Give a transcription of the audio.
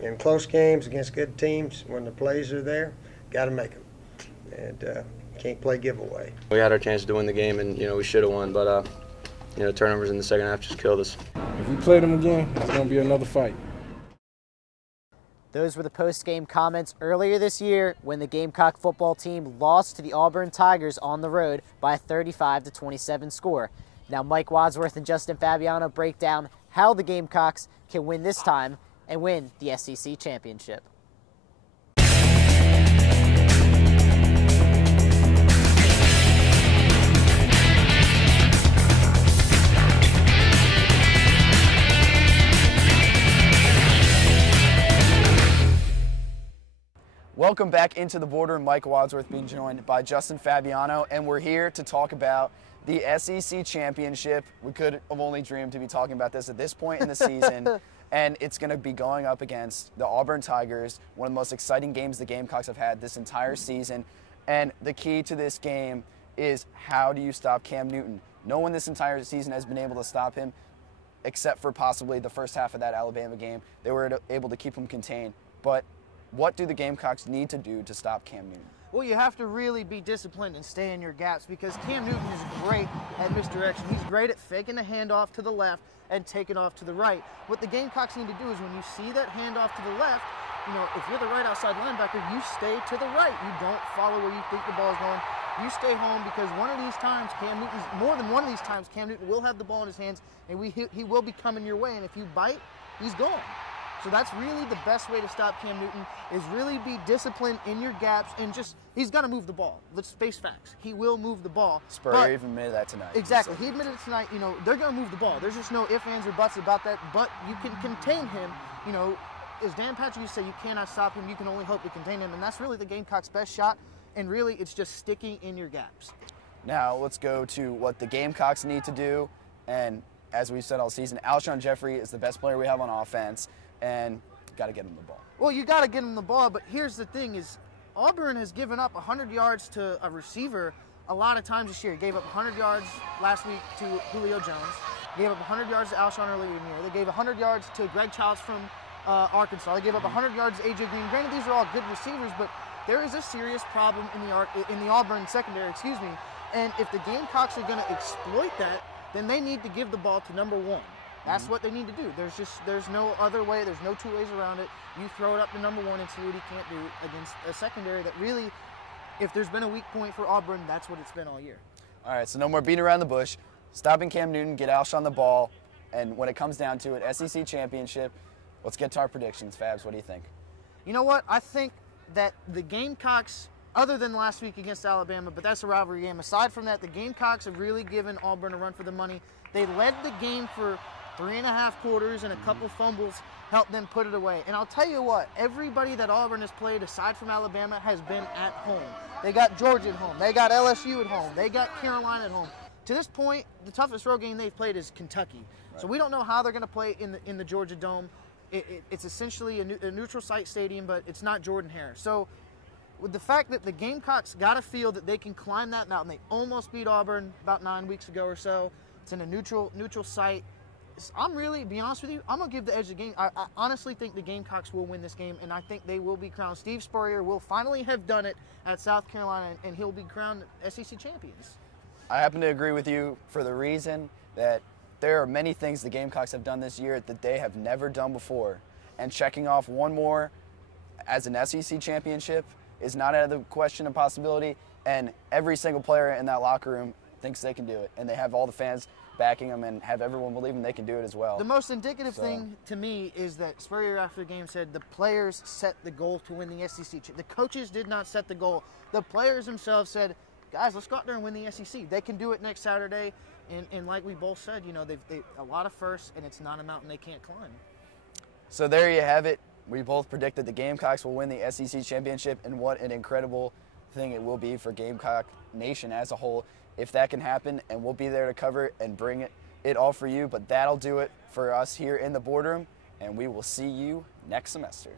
in close games against good teams, when the plays are there, got to make them. And can't play giveaway. We had our chance to win the game, and we should have won, but turnovers in the second half just killed us. If we play them again, it's going to be another fight. Those were the post-game comments earlier this year when the Gamecock football team lost to the Auburn Tigers on the road by a 35-27 score. Now Mike Wadsworth and Justin Fabiano break down how the Gamecocks can win this time and win the SEC championship. Welcome back into the Boardroom. Mike Wadsworth being joined by Justin Fabiano, and we're here to talk about the SEC championship. We could have only dreamed to be talking about this at this point in the season, and it's going to be going up against the Auburn Tigers, one of the most exciting games the Gamecocks have had this entire season. And the key to this game is, how do you stop Cam Newton? No one this entire season has been able to stop him, except for possibly the first half of that Alabama game. They were able to keep him contained, but what do the Gamecocks need to do to stop Cam Newton? Well, you have to really be disciplined and stay in your gaps, because Cam Newton is great at misdirection. He's great at faking a handoff to the left and taking off to the right. What the Gamecocks need to do is, when you see that handoff to the left, if you're the right outside linebacker, you stay to the right. You don't follow where you think the ball is going. You stay home, because one of these times, more than one of these times, Cam Newton will have the ball in his hands, and he will be coming your way. And if you bite, he's gone. So that's really the best way to stop Cam Newton, is really be disciplined in your gaps, and he's got to move the ball. Let's face facts. He will move the ball. Spurrier even admitted that tonight. Exactly. He admitted it tonight. They're going to move the ball. There's just no ifs, ands, or buts about that, but you can contain him. As Dan Patrick used to say, you cannot stop him. You can only hope to contain him, and that's really the Gamecocks' best shot, and really it's just sticking in your gaps. Now let's go to what the Gamecocks need to do, and as we've said all season, Alshon Jeffrey is the best player we have on offense, and got to get him the ball. Well, you got to get him the ball, but here's the thing is, Auburn has given up 100 yards to a receiver a lot of times this year. He gave up 100 yards last week to Julio Jones. They gave up 100 yards to Alshon earlier in the year. They gave 100 yards to Greg Childs from Arkansas. They gave up 100 yards to A.J. Green. Granted, these are all good receivers, but there is a serious problem in the Auburn secondary, and if the Gamecocks are going to exploit that, then they need to give the ball to number one. That's what they need to do. There's no other way. There's no two ways around it. You throw it up to number one and see what he can't do against a secondary that really, if there's been a weak point for Auburn, that's what it's been all year. All right, so no more beating around the bush. Stopping Cam Newton, get Alshon the ball, and when it comes down to it, SEC championship. Let's get to our predictions. Fabs, what do you think? You know what? I think that the Gamecocks, other than last week against Alabama, but that's a rivalry game. Aside from that, the Gamecocks have really given Auburn a run for the money. They led the game for 3.5 quarters, and a couple fumbles helped them put it away. And I'll tell you what, everybody that Auburn has played, aside from Alabama, has been at home. They got Georgia at home. They got LSU at home. They got Carolina at home. To this point, the toughest road game they've played is Kentucky. Right. So we don't know how they're going to play in the Georgia Dome. It's essentially a neutral site stadium, but it's not Jordan-Hare. So with the fact that the Gamecocks got to feel that they can climb that mountain. They almost beat Auburn about 9 weeks ago or so. It's in a neutral site. I'm really, to be honest with you, I'm going to give the edge of the game. I honestly think the Gamecocks will win this game, and I think they will be crowned. Steve Spurrier will finally have done it at South Carolina, and he'll be crowned SEC champions. I happen to agree with you for the reason that there are many things the Gamecocks have done this year that they have never done before, and checking off one more as an SEC championship is not out of the question of possibility, and every single player in that locker room thinks they can do it, and they have all the fans backing them and have everyone believing they can do it as well. The most indicative thing to me is that Spurrier after the game said the players set the goal to win the SEC. The coaches did not set the goal. The players themselves said, guys, let's go out there and win the SEC. They can do it next Saturday, and like we both said, they've a lot of firsts, and it's not a mountain they can't climb. So there you have it. We both predicted the Gamecocks will win the SEC championship, and what an incredible thing it will be for Gamecock Nation as a whole if that can happen, and we'll be there to cover it and bring it all for you. But that'll do it for us here in the Boardroom, and we will see you next semester.